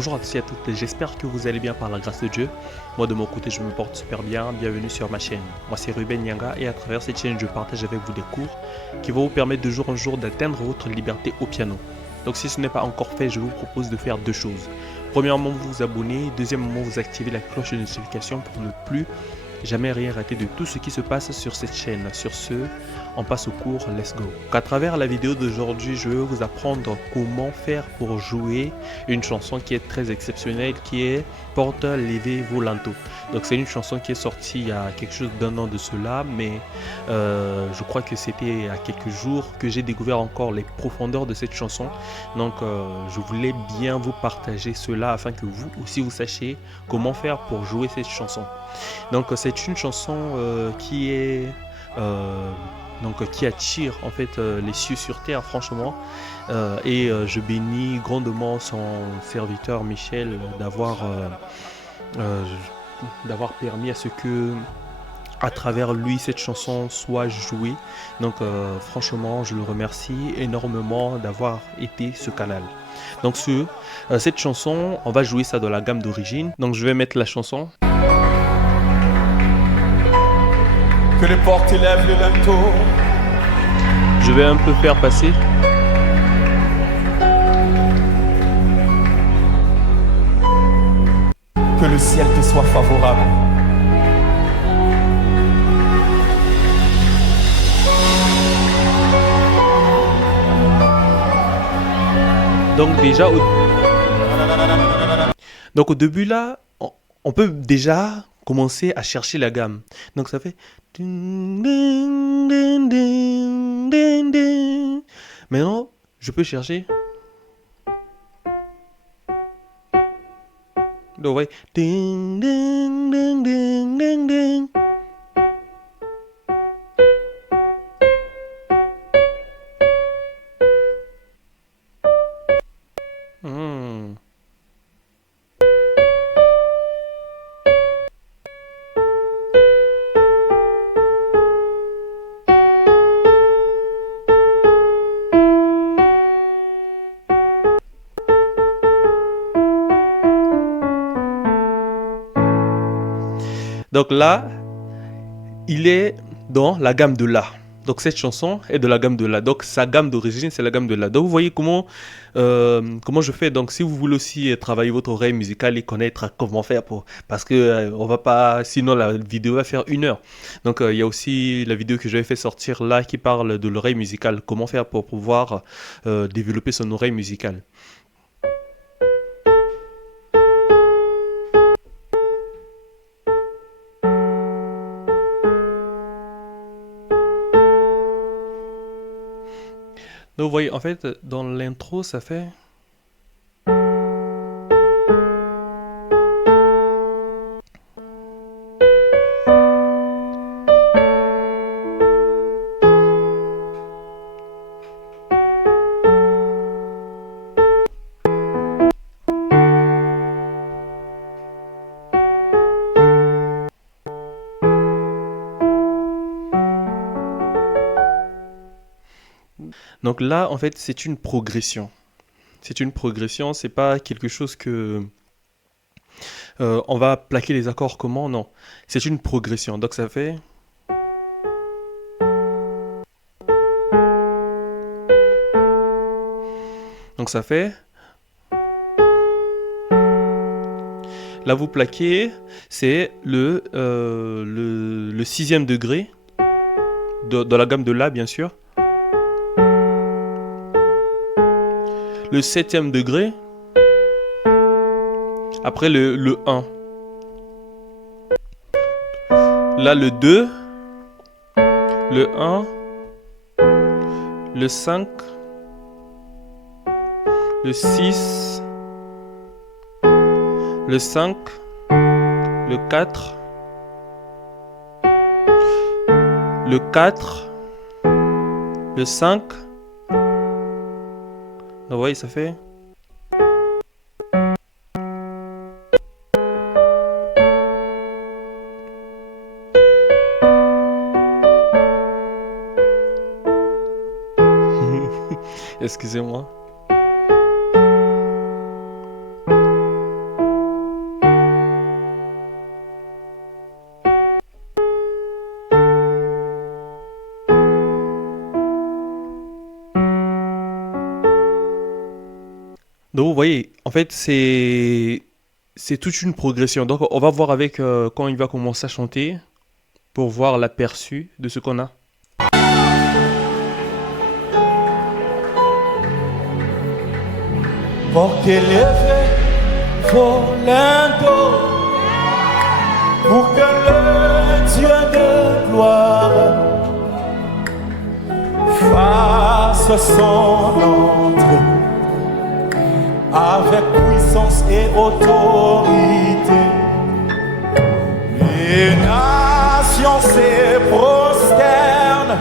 Bonjour à tous et à toutes, j'espère que vous allez bien par la grâce de Dieu. Moi de mon côté je me porte super bien, bienvenue sur ma chaîne. Moi c'est Ruben Nyanga et à travers cette chaîne je partage avec vous des cours qui vont vous permettre de jour en jour d'atteindre votre liberté au piano. Donc si ce n'est pas encore fait, je vous propose de faire deux choses. Premièrement vous vous abonnez, deuxièmement vous activez la cloche de notification pour ne plus jamais rien rater de tout ce qui se passe sur cette chaîne. Sur ce, on passe au cours, let's go. À travers la vidéo d'aujourd'hui, je vais vous apprendre comment faire pour jouer une chanson qui est très exceptionnelle, qui est Porte Leve Volante. Donc c'est une chanson qui est sortie il y a quelque chose d'un an de cela, mais je crois que c'était il y a quelques jours que j'ai découvert encore les profondeurs de cette chanson. Donc je voulais bien vous partager cela afin que vous aussi vous sachiez comment faire pour jouer cette chanson. Donc c'est une chanson qui est qui attire en fait les cieux sur terre franchement je bénis grandement son serviteur Michel euh, d'avoir permis à ce que à travers lui cette chanson soit jouée. Donc franchement je le remercie énormément d'avoir été ce canal. Donc cette chanson on va jouer ça dans la gamme d'origine. Donc je vais mettre la chanson. Que les portes élèvent le linteau. Je vais un peu faire passer. Que le ciel te soit favorable. Donc déjà au début là, on peut déjà commencer à chercher la gamme. Donc ça fait. Maintenant, je peux chercher. Donc ouais. Donc là, il est dans la gamme de La. Donc cette chanson est de la gamme de La. Donc sa gamme d'origine, c'est la gamme de La. Donc vous voyez comment je fais. Donc si vous voulez aussi travailler votre oreille musicale et connaître comment faire parce que on va pas, sinon la vidéo va faire 1 heure. Donc il y a aussi la vidéo que j'avais fait sortir là qui parle de l'oreille musicale. Comment faire pour pouvoir développer son oreille musicale. Donc vous voyez, en fait, dans l'intro, ça fait. Donc là, en fait, c'est une progression. C'est une progression, c'est pas quelque chose que on va plaquer les accords comment, non. C'est une progression. Donc ça fait. Donc ça fait. Là, vous plaquez, c'est le 6e degré dans la gamme de La, bien sûr. Le 7e degré. Après le 1. Là, le 2. Le 1. Le 5. Le 6. Le 5. Le 4. Le 4. Le 5. Vous voyez, ça fait. Excusez-moi. Donc vous voyez, en fait, c'est toute une progression. Donc on va voir avec quand il va commencer à chanter pour voir l'aperçu de ce qu'on a. Porque leve volando pour que le Dieu de gloire fasse son entrée avec puissance et autorité. Les nations se prosternent,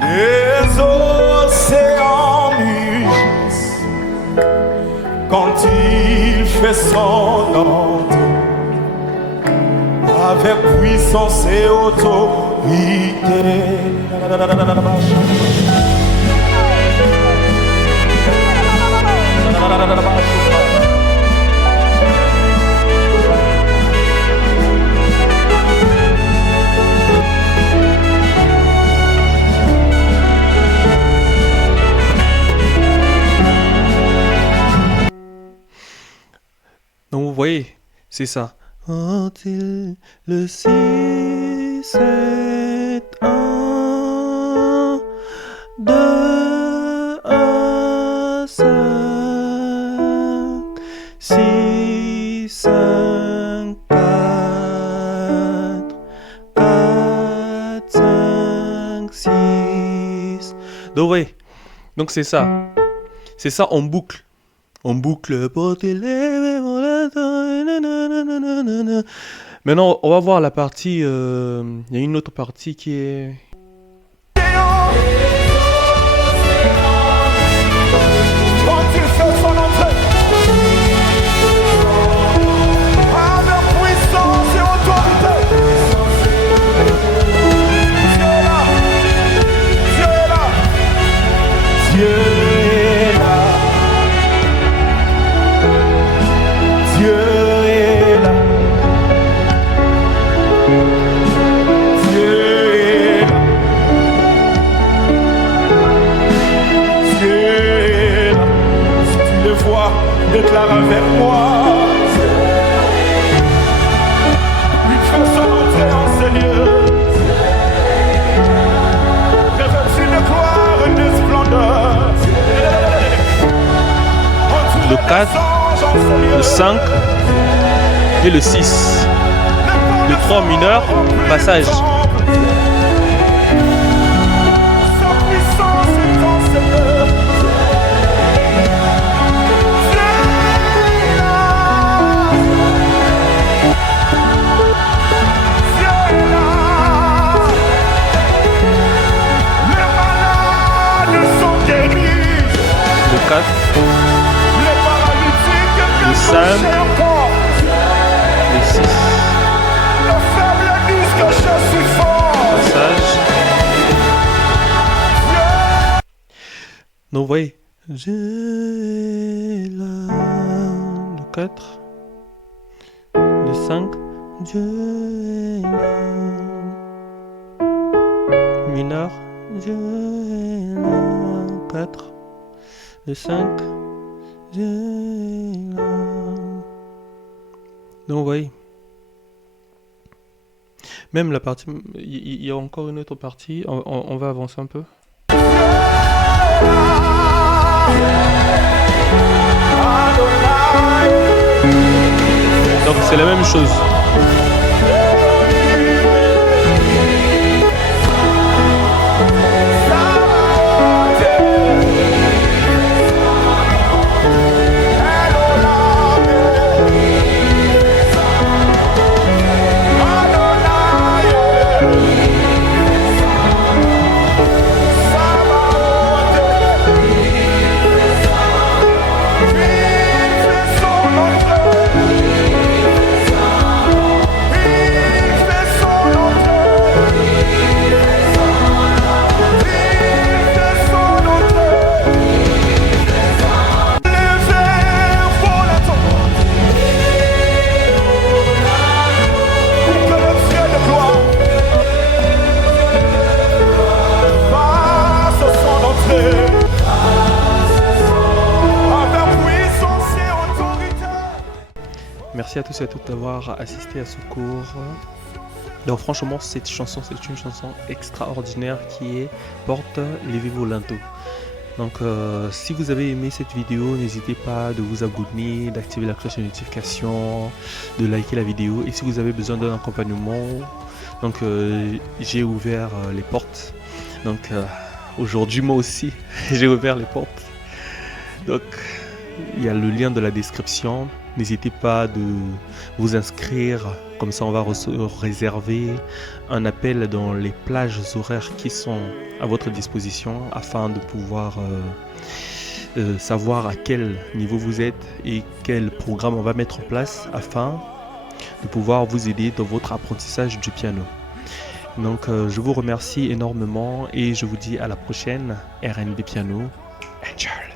les océans mugissent quand il fait son entrée avec puissance et autorité. Donc vous voyez, c'est ça. Quand-il le 6, 7, 1, 2, 1, 5, 6, 5, 4, 4, 5, 6. Donc oui, donc c'est ça. C'est ça en boucle. En boucle. Maintenant, on va voir la partie. Il y a une autre partie qui est. Quand il fait son entrée, avec puissance et autorité. Dieu est là, Dieu est là, Dieu est là, Dieu est là, Dieu est là, Dieu est là. Si tu le vois, déclare avec moi. Il fait son entrée en ces lieux. Revêtu de gloire et de splendeur. Le 4, le 5 et le 6. Le 3 mineur, passage. Sa puissance est en ses œuvres. Dieu est là. Dieu est là. Les malades sont guéris. Le 4, Les paralytiques Le ne 5. marchèrent pas. le 6, Les faibles disent que je suis fort. passage. Dieu Donc vous voyez. Dieu est là. Le 4, le 5, Dieu est là. Mineur, Dieu est là. 4, le 5, Dieu est là. Donc vous voyez. Même la partie, il y a encore une autre partie, on va avancer un peu. Donc c'est la même chose. Merci à tous et à toutes d'avoir assisté à ce cours. Donc franchement, cette chanson, c'est une chanson extraordinaire qui porte Levez-vous Lento. Donc si vous avez aimé cette vidéo, n'hésitez pas de vous abonner, d'activer la cloche de notification, de liker la vidéo. Et si vous avez besoin d'un accompagnement, donc j'ai ouvert les portes. Donc aujourd'hui moi aussi j'ai ouvert les portes. Donc il y a le lien de la description. N'hésitez pas de vous inscrire, comme ça on va réserver un appel dans les plages horaires qui sont à votre disposition afin de pouvoir savoir à quel niveau vous êtes et quel programme on va mettre en place afin de pouvoir vous aider dans votre apprentissage du piano. Donc je vous remercie énormément et je vous dis à la prochaine. RNB Piano. Enjoy.